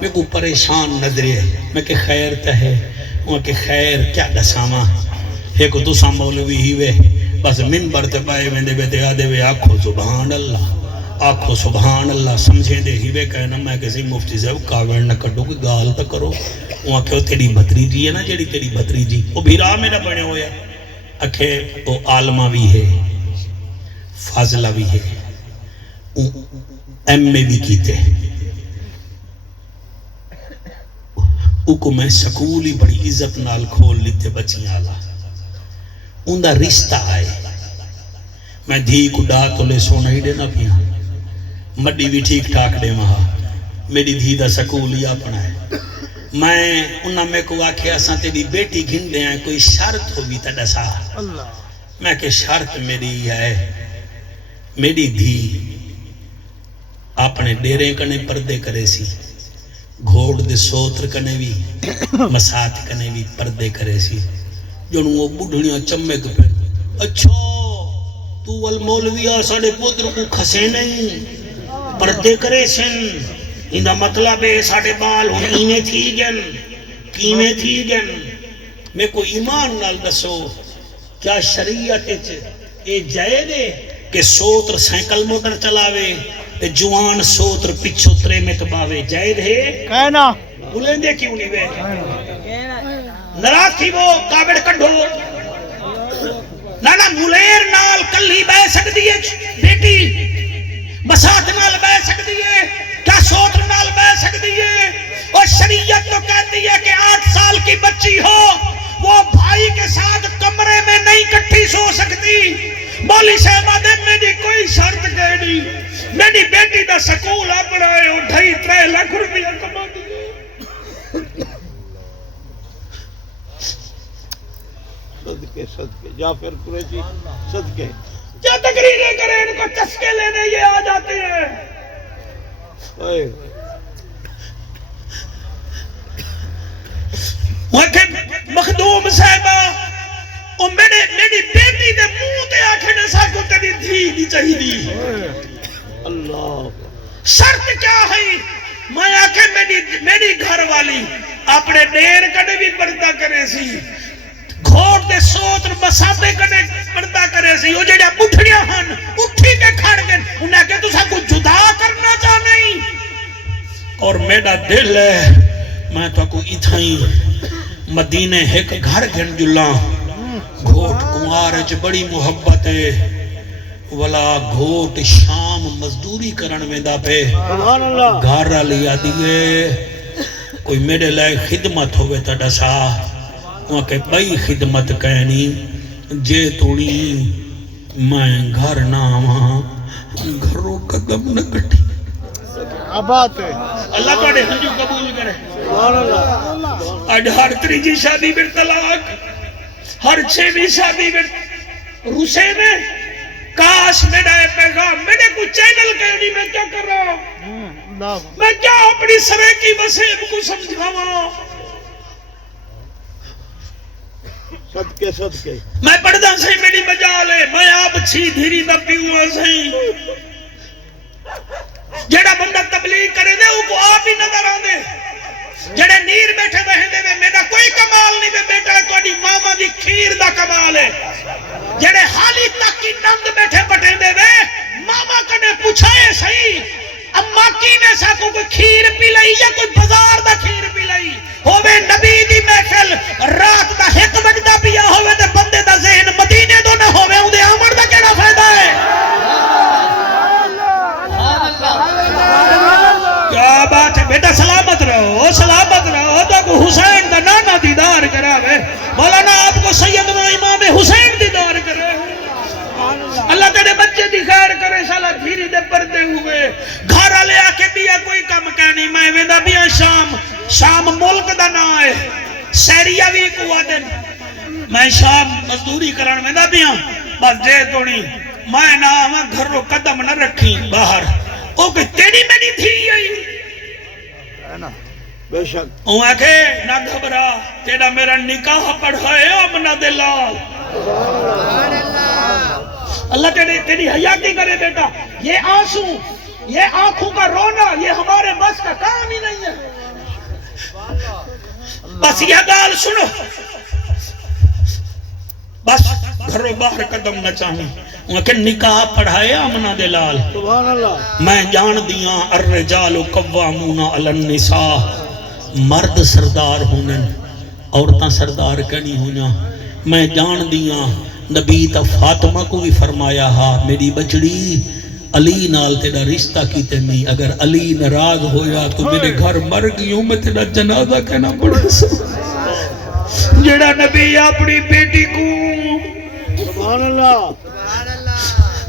میں کو پریشان نظرے میں کہ خیر تہے وہ کہ خیر کیا دساما ایک تو سا مولوی ہی وے بس منبر تے پائے ویندے بیتے آدھے وے آکھو سبحان اللہ سمجھے دے ہی وے کہنا میں کسی مفتی سے کاغڑ نہ کٹو کہ گال تا کرو وہاں کہ تیری بھتریجی ہے نا جیڑی تیری بھتریجی وہ بھی راہ میرا بنے ہویا اکھے وہ عالمہ بھی ہے فاضلہ بھی ہے ایم میں بھی کیتے کو میں سکولی بڑی عزت نال کھول لیتے بچیاں آلا اندہ رشتہ آئے میں دھی کو ڈا تو لے سونا ہی دینا پیا مڈی بھی ٹھیک ٹھاک دے مہا میری دھی دا سکول ہی اپنا ہے میں انہاں میں کو آکھے اساں تیری بیٹی گھن دے ہیں کوئی شرط ہوگی تا دسا میں کہ شرط میری ہے میری دھی اپنے ڈیرے کنے پردے کرے سی گھوڑ دے سوتر کنے بھی مسات کنے بھی پردے کرے سی جنہوں وہ بڑھنیاں چمک پہ اچھا تو والمولویہ ساڑے پودر کو کھسے نہیں پردے کرے سن اندہ مطلب ہے ساڑے بال ہونینے تھی گن کینے تھی گن میں کو ایمان نال دسو کیا شریعت اے جائے دے کہ سوتر سینکل موٹر چلاوے جوان سوتر پچھو ترے میں کباوے جائے دے کہنا بولیں دے کیوں نہیں وے نراز تھی وہ کابڑ کڈھو نانا ملیر نال کلی بے سکتی ہے بیٹی مسات نال بے سکتی ہے کیا سوتر نال بے سکتی ہے اور شریعت تو کہتی ہے کہ 8 سال کی بچی ہو وہ بھائی کے ساتھ کمرے میں نہیں کٹھی سو سکتی مولی صاحبہ دے میری کوئی شرط کہنی میری بیٹی دا سکول اپنا ہے 2.5-3 لاکھ روپیہ کما دی صدقے صدقے جعفر قریشی صدقے کیا تقریریں کریں ان کو چسکے لینے یہ آ جاتے ہیں مخدوم صاحبہ میری بیٹی دے منہ تے آنکھیں نے ساکو تیری دھی دی چاہی دی اللہ شرط کیا ہے میں آنکھیں میری گھر والی اپنے دیر کنے بھی پردہ کرے سی گھوڑ دے سوتر مساپے کنے پردہ کرے سی وہ جڑیا بٹھڑیاں ہن اٹھی کے کھڑ گئے انہیں کہ تو سا کو جدا کرنا چاہ نہیں اور میرا دل ہے میں تو کو اتھائی مدینے ایک گھر گھن جلا گھوٹ کنوارج بڑی محبت ہے ولا گھوٹ شام مزدوری کرن میں دا پہ گھارا لیا دیئے کوئی میرے لائے خدمت ہوئے تا ڈسا وہاں کہ بھائی خدمت کہنی جے توڑی میں گھر نہ وہاں گھروں قدم نہ کٹھی بات ہے اللہ توڑے ہنجو قبول کرے آج ہر تریجی شادی بر طلاق ہر 6ویں شادی بر روسے میں کاش میرا پیغام میرے کو چینل کہنی میں کیا کر رہا ہوں میں کیا اپنی سرے کی وسیب کو سمجھاواں صدقے صدقے میں پڑھدا سے میری مجال ہے میں آپ چھی دھیری نہ پیوں سے جڑا بندہ تبلیغ کرے دے وہ کو آپ ہی نظر آندے جڑے نیر بیٹھے بہندے میں میرا کوئی کمال نہیں میں بیٹا ہے توڑی ماما دی کھیر دا کمال ہے جڑے حالی تک کی نند بیٹھے بٹھندے میں ماما کنے پوچھائے صحیح اما کی میں سا کو کوئی کھیر پی لئی یا کوئی بازار دا کھیر پی لئی ہووے نبی دی محفل رات دا 1 بجدا پیا ہووے تے بندے دا ذہن مدینے تو نہ ہووے اودے آمن دا کیڑا فائدہ ہے کیا بات ہے بیٹا سلامت رہو تو کو حسین دا نانا دیدار کراوے مولانا آپ کو سیدنا امام حسین دیدار کرے اللہ تیرے بچے دی خیر کرے سالہ دھیری دے پردے ہوئے گھر آلے آکے بیا کوئی کم کہنی میں ویدہ بیا شام ملک دا نا ہے سیریہ بھی کوا دن میں شام مزدوری کرن ویدہ بیا بس دے توڑی میں نا میں گھر رو قدم نہ رکھی باہر او کہ تیری میں نہیں تھی یہی بے شک او آکے نہ گھبرا تیرا میرا نکاح پڑھائے امنہ دلال اللہ تیری حیاتی کرے بیٹا یہ آنسو یہ آنکھوں کا رونا یہ ہمارے بس کا کام ہی نہیں ہے بس یہ گال سنو بس گھروں باہر قدم نہ چاہوں کہ نکاح پڑھائے آمنہ دلال میں جان دیاں الرجال قوامون علی النساء مرد سردار ہونے عورتاں سردار کہنی ہونا میں جان دیاں نبی تا فاطمہ کو بھی فرمایا ہا میری بچڑی علی نال تیرا رشتہ کیتے نہیں اگر علی ناراض ہویا تو میرے گھر مر گیوں میں تیرا جنازہ کہنا پڑا سو جڑا نبی اپنی بیٹی کو سبحان اللہ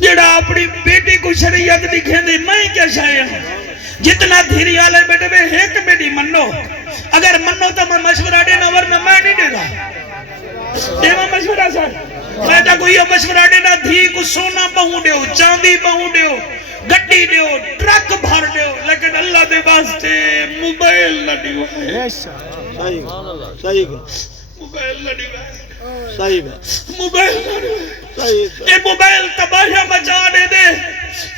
جڑا اپنی بیٹی کو شریعت دکھیں دے میں کیا شاید ہوں جتنا دھیری آلے بیٹے میں ایک بیٹی منو اگر منو تو میں مشورہ دینا ورنہ میں نہیں دینا دینا مشورہ سر میں تا کوئی مشورہ دینا دھی کو سونا بہوں دیو چاندی بہوں دیو گٹی دیو ٹرک بھر دیو لیکن اللہ دے واسطے موبائل نہ دیو صحیح صحیح موبائل نہ دیو صحیح موبائل نہ دیو صحیح اے موبائل تباہیاں مچا دے دے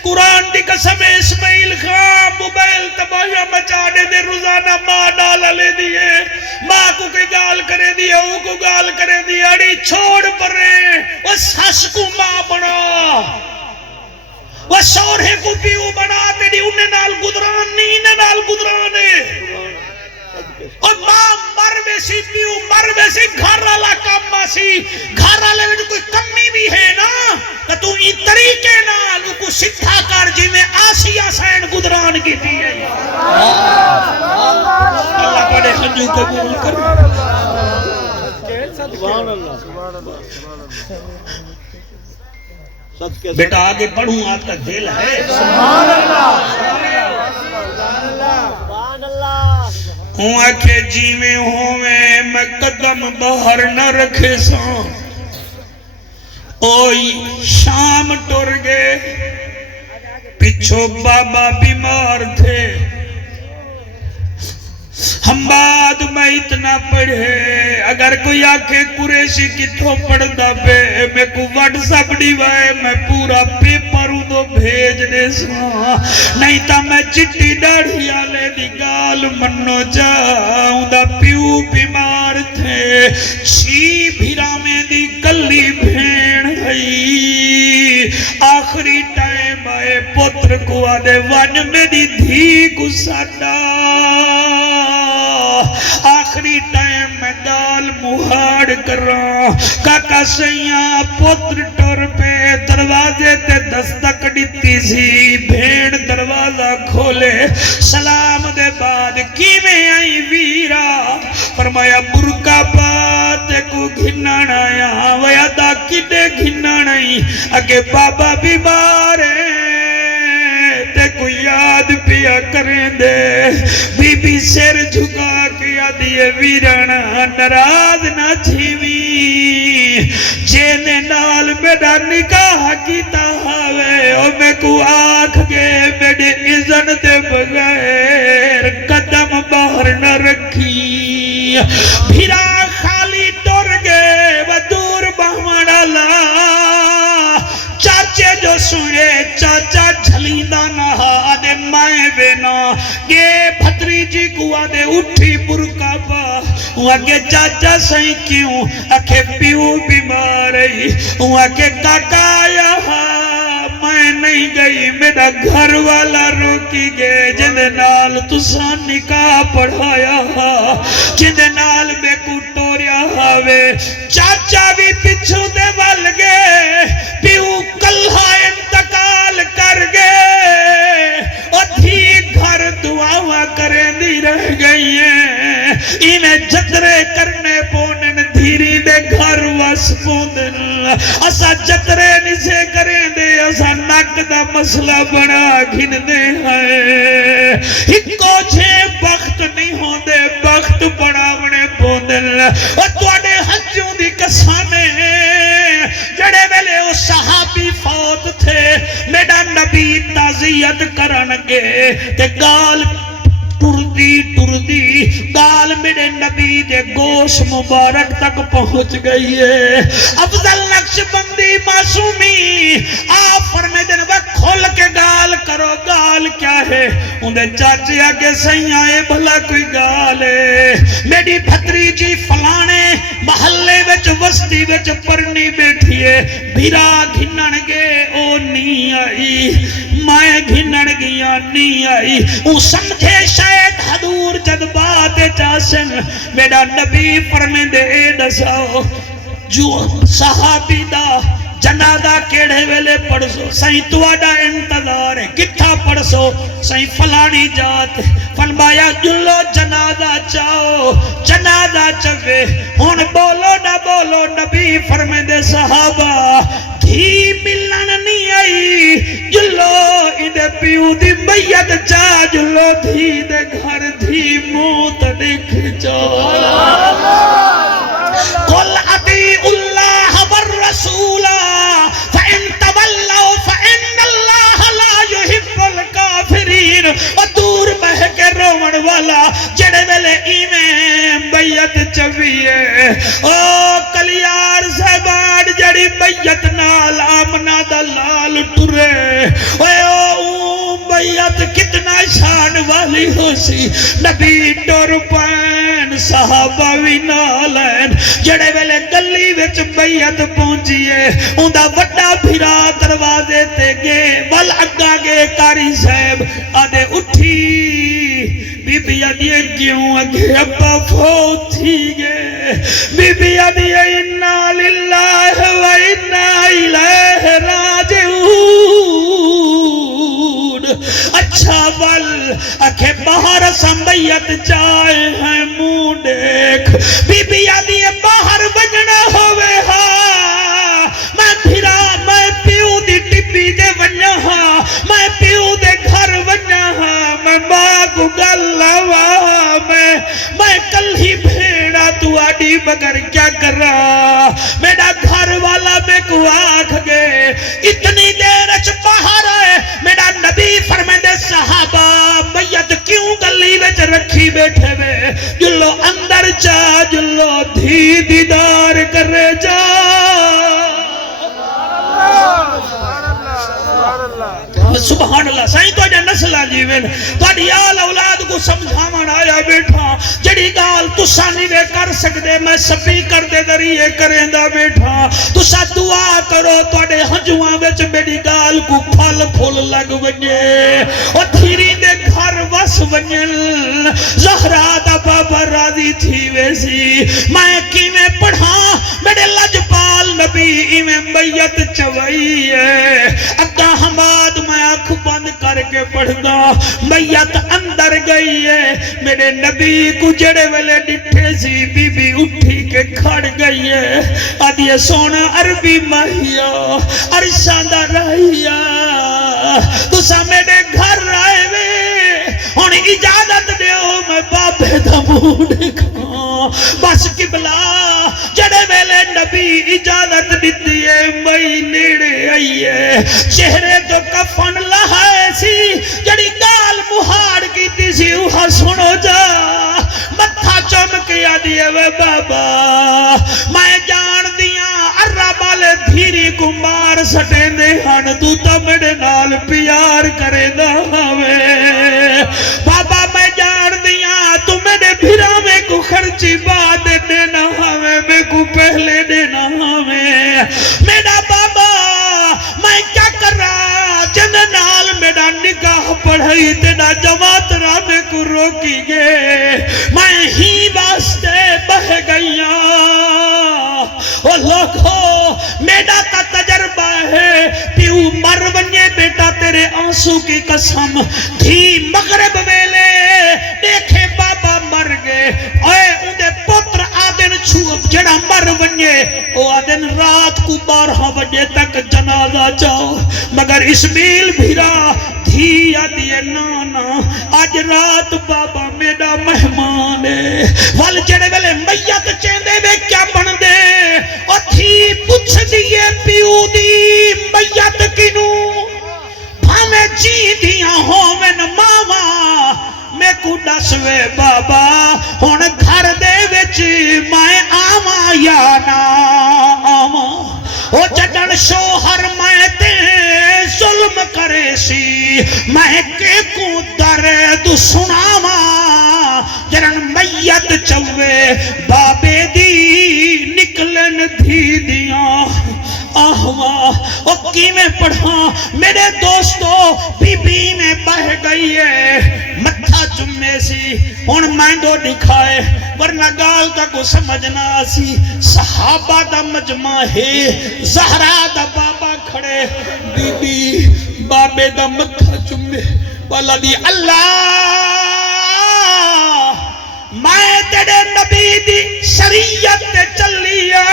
قرآن دی قسم اسماعیل خان موبائل تباہیاں مچا دے دے روزانہ ماں ڈالا لے دیئے ماں کو کوئی گال کرے دیئے او کو گال کرے دیئے اڑی چھوڑ پرے وہ سس کو ماں بنا وہ شورے کو پیو بنا تیری انہیں نال گدران نہیں انہیں نال گدران ہے اور ماں مر بیسی پیو مر بیسی گھر والا کام باسی گھر والے میں کوئی کمی بھی ہے نا کہ تو یہ طریقے نال کو سکھا کر جی میں آسیہ سین گدران کی تھی ہے اللہ بڑے خنجو قبول کر سبحان اللہ صدقے بیٹا آگے پڑھوں آپ کا دل ہے سبحان اللہ ہوں آکھے جیویں ہوئے میں قدم باہر نہ رکھے ساں اوئی شام ٹر گئے پچھو بابا بیمار تھے ہم بعد میں اتنا پڑھے اگر کوئی آکھے قریشی کتھوں پڑھ دا بے میں کو واٹس اپ ڈیوائے میں پورا پیپر دو بھیج دے ساں نہیں تا میں چٹی ڈاڑھی آلے دی گال منو جاؤں دا پیو بیمار تھے چھی بھیرا میں دی کلی بھین ہے آخری ٹائم آئے پتر کو آدھے ون میری دھی کو ساڑا آخری ٹائم میں دال مہاڑ کر رہا کاکا سیاں پتر ٹر پہ دروازے تے دستک دیتی سی بھیڑ دروازہ کھولے سلام دے بعد کی میں آئی ویرا فرمایا برکا بات کو گھنان آیا ویادا کدے گھنان آئی اگے بابا بیمار ہے تے کو یاد پیا کریں دے بی بی سر جھکا کیا دیئے ویرانا نراز نہ چھیوی جینے نال میرا نکاح کیتا ہوئے او میں کو آنکھ گے میرے اذن دے بغیر قدم باہر نہ رکھی بھیرا خالی ٹر گئے و دور بہمان اللہ چاچے جو سوئے چاچا جھلیندہ نہ آدھے مائے بینا گے بھتری جی کو آدھے اٹھی برکا با آگے چاچا سہی کیوں اکھے پیو بیمار ہے آگے کاکا یہاں میں نہیں گئی میرا گھر والا روکی گئے جن نال تسان نکاح پڑھایا جن نال میں کو ٹوریا ہوئے چاچا بھی پچھو دے وال گئے پیو کلہا انتقال کر گئے اور دھی گھر دعاوہ کریں دی رہ گئی ہیں انہیں جترے کرنے پونن دھیری دے گھر واس پوندن اسا جترے نسے کریں دے اسا نک دا مسئلہ بڑا گھن دے ہیں ہکو چھے بخت نہیں ہوں دے بخت بڑا بڑے پوندن اور توڑے حجوں دی کسانے جڑے ویلے وہ صحابی فوت تھے میڈا نبی تعزیت کرنگے تے گال ٹردی گال میرے نبی دے گوش مبارک تک پہنچ گئی ہے افضل نقش بندی معصومی آپ فرمے دن وقت کھول کے گال کرو گال کیا ہے انہیں چاچے آگے سہی آئے بھلا کوئی گال ہے میری بھتری جی فلانے محلے وچ وستی وچ پرنی بیٹھی ہے بھیرا گھنن گے او نہیں آئی مائیں گھنن گیا نہیں آئی او سمجھے شاید حضور جذبات چاسن میرا نبی فرمے دے دساؤ جو صحابی دا جنازہ کیڑے ویلے پڑھسو سائیں تواڈا انتظار ہے کتھا پڑھسو سائیں فلانی جات فرمایا جلو جنازہ چاہو جنازہ چوے ہون بولو نہ بولو نبی فرمے دے صحابہ دھی ملن نہیں آئی جلو اندے پیو دی میت چا جلو دھی دے گھر دھی موت دیکھ جا قل اطیعوا اللہ والرسول فإن تولوا فإن اللہ لا يحب الکافرین اور دور بہ کے رومن والا جڑے ویلے ایمیں بیعت چویے او کلیار زبان جڑی بیعت نال آمنہ دلال ٹرے او بیعت کتنا شان والی ہو سی نبی ٹور پین صحابہ وی نالین جڑے ویلے گلی وچ بیعت پہنچیے اندہ وڈا بھیرا دروازے تے گے ول اگا گے کاری صاحب آدھے اٹھی بی بی آدھے کیوں اگے ابا فوت تھی گے بی بی آدھے انا للہ و انا الیہ راجعون اچھا ول اکھے باہر سمیت چائے ہیں منہ دیکھ بی بی آدھی باہر بجنا ہوئے ہاں میں پھرا میں پیو دی ٹپی دے ونیا ہاں میں پیو دے گھر ونیا ہاں میں ماں کو گلوا میں کل ہی بھیڑا تو آڈی مگر کیا کر رہا میرا گھر والا میں کو آکھ گئے اتنی دیر اچھ باہر آئے میرا نبی فرمائے دے صحابہ میت کیوں گلی وچ رکھی بیٹھے میں جلو اندر جا جلو دھی دیدار کرے جا سبحان اللہ سائیں تو اجا نسلہ جیوین تو اڈی آل اولاد کو سمجھامان آیا بیٹھا جڑی گال تسا نہیں دے کر سکتے میں سبھی کر دے دریئے کریں دا بیٹھا تسا دعا کرو تو اڈے ہنجوان ویچ میری گال کو پھل پھول لگ ونجے اور دھیری دے گھر وس ونجل زہرہ دا بابا راضی تھی ویسی میں کی میں پڑھا میرے لجپال نبی میں میت چوئی ہے اگا حماد میں آنکھ بند کر کے پڑھنا میت اندر گئی ہے میرے نبی کو جڑے ویلے ڈٹھے سی بی بی اٹھی کے کھڑ گئی ہے آدھے سونا عربی ماہیا عرشان دا رہیا تو سا میرے گھر آئے وے ہونی اجازت دیو میں بابے دا منہ دیکھاں بس قبلہ جڑے ویلے نبی اجازت دیتی ہے میں نیڑے آئی ہے چہرے تو کفن لہائے سی جڑی گال مہاڑ کی تیسی اوہا سنو جا متھا چمکیا دیئے وے بابا میں جان دیاں عرب والے دھیری کو مار سٹے دے ہن تو میرے نال پیار کرے دا ہوئے بابا میں جان دیاں تو میرے بھیرا میں کو خرچی بات دینا ہوئے میں کو پہلے دینا ہوئے میرا بابا میں کیا کر رہا جن نال میرا نگاہ پڑھائی تینا جماعت رامے کو روکی گے میں ہی واسطے بہ گئیاں او لوگو میرا تا تجربہ ہے پیو مر ونجے بیٹا تیرے آنسو کی قسم دھی مغرب ویلے دیکھے بابا مر گئے اے اندے پتر آدن چھوپ جڑا مر ونجے او آدن رات کو 12 بجے تک جنازہ جاؤ مگر اسمیل بھیرا دھی آدھیے نانا آج رات بابا میرا مہمان ہے وال جڑے ویلے میت چیندے بے کیا بن دے اور دھی پوچھ دیئے پیو دی میت کنو ہمیں جی دیاں ہوں من ماما میں کو دسوے بابا ہون گھر دے وچ میں آما یا نا آما او جدن شوہر میں تے ظلم کرے سی میں کے کو درد سناما جرن میت چوے بابے دی نکلن دھی دیاں آہوا او کی میں پڑھا میرے دوستو بی بی میں بہ گئی ہے متھا چمے سی ان میں دو دکھائے ورنہ گال کا کو سمجھنا سی صحابہ دا مجمع ہے زہرہ دا بابا کھڑے بی بی بابے دا متھا چمے والا دی اللہ میں تیرے نبی دی شریعت تے چلیا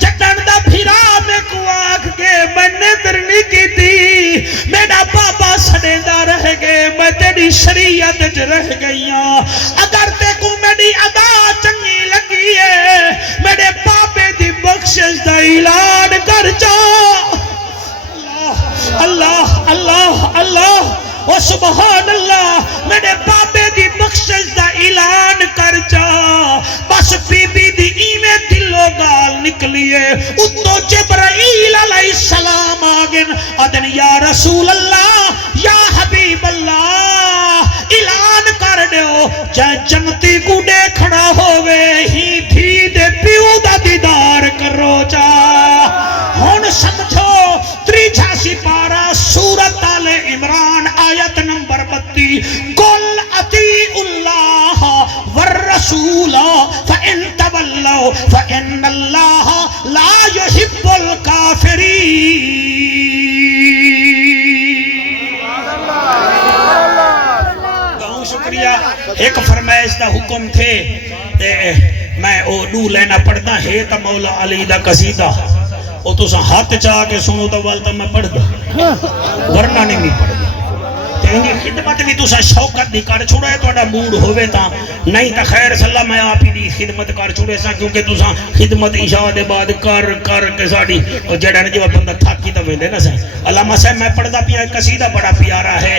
جٹن دا بھیرا میں کو آکھ کے میں نظر نہیں کی شریعت چ رہ گئیاں اگر تے کو میری ادا چنگی لگی ہے میرے پاپے دی بخشش دا اعلان کر جا اللہ اللہ اللہ او سبحان اللہ میرے پاپے دی بخشش دا اعلان کر جا بس بی بی دی ایویں دلو گال نکلیے اتو جبرائیل علیہ السلام آگن ادن یا رسول اللہ یا حبیب اللہ اعلان کر دیو جائے جنتی کو دیکھنا ہوئے ہی بھی دے پیو دا دیدار کرو جا ہون سمجھو تریجھا سپارہ سورت آل عمران آیت نمبر 32 قل اطیعوا اللہ والرسول فإن تولوا فإن اللہ لا يحب الکافرین کہوں شکریہ ایک فرمائش دا حکم تھے میں او دو لینا پڑھتا ہے تا مولا علی دا قصیدہ او تو سا ہاتھ چاہ کے سنو تو والتا میں پڑھ دا ورنہ نہیں پڑھ دا تینگی خدمت بھی تو سا شوقت دی کر چھوڑا ہے تو اڈا موڈ ہوئے تا نہیں تا خیر صلی اللہ میں آپ ہی دی خدمت کر چھوڑے سا کیونکہ تو سا خدمت عشاء دے بعد کر کے ساڑی اور جڑا نہیں جو بندہ تھاکی تا ویندے نا سا علامہ صاحب میں پڑھ دا پیا قصیدہ بڑا پیارا ہے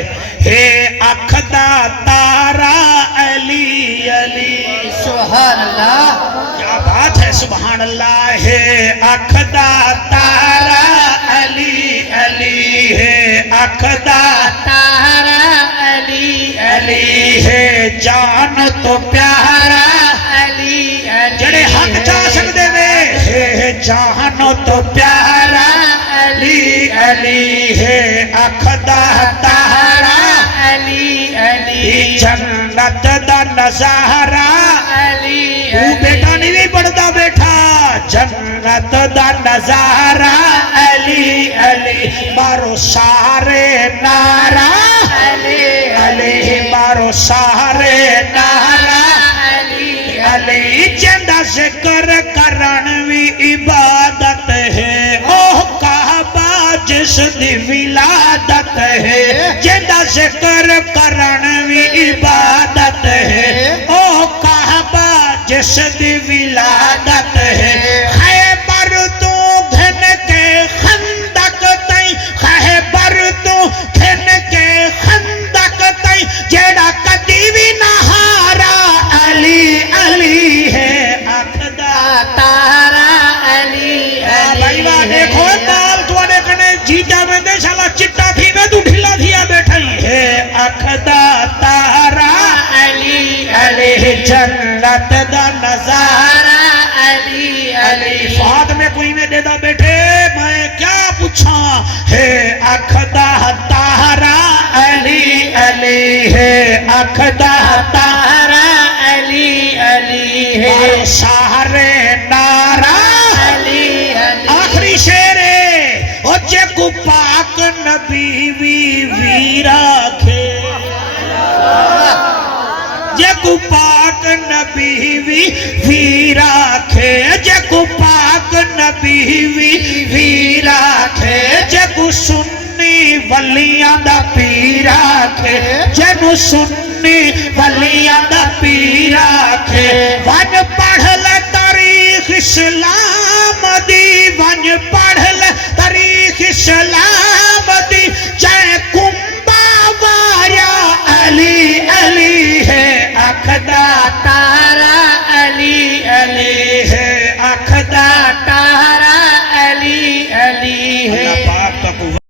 اکھدا تارا علی علی سبحان اللہ کیا بات ہے سبحان اللہ ہے اکھدا تارا علی علی ہے اکھدا تارا علی علی ہے جان تو پیارا علی علی جڑے حق چا سکدے وے ہے جان تو پیارا علی علی ہے اکھدا تارا علی علی جنت دا نظارہ علی تو بیٹا نہیں پڑھتا بیٹھا جنت دا نظارہ علی علی مارو سارے نعرہ علی علی مارو سارے نعرہ علی علی جندہ ذکر کرن وی عبادت ہے اوہ کعبہ جس دی ولادت ہے جندہ ذکر کرن وی عبادت ہے اوہ کعبہ جس دی ولادت ہے خیبر تو گھن کے خندق تائیں خیبر تو گھن کے خندق تائیں جیڑا کدی بھی نہارا علی علی ہے اکھدا تارا علی بھائی واہ دیکھو دال توانے کنے جیتا میں دے شالا چٹا تھی میں تو ڈھلا دیا بیٹھائی ہے اکھدا تارا علی علی جنت دا نظارہ علی علی فات میں کوئی میں دے دا بیٹھے میں کیا پوچھا ہے اکھدا تارا علی علی ہے اکھدا تارا علی علی ہے مارو سارے نعرہ علی علی آخری شعر ہے او جے کو پاک نبی وی راکھے جے کو پاک نبی وی راکھے جے کو پاک نبی وی راکھے جے کو سنی ولیاں دا پیر آکھے جے کو سنی ولیاں دا پیر آکھے ون پڑھ لے تاریخ اسلام دی ون پڑھ لے تاریخ اسلام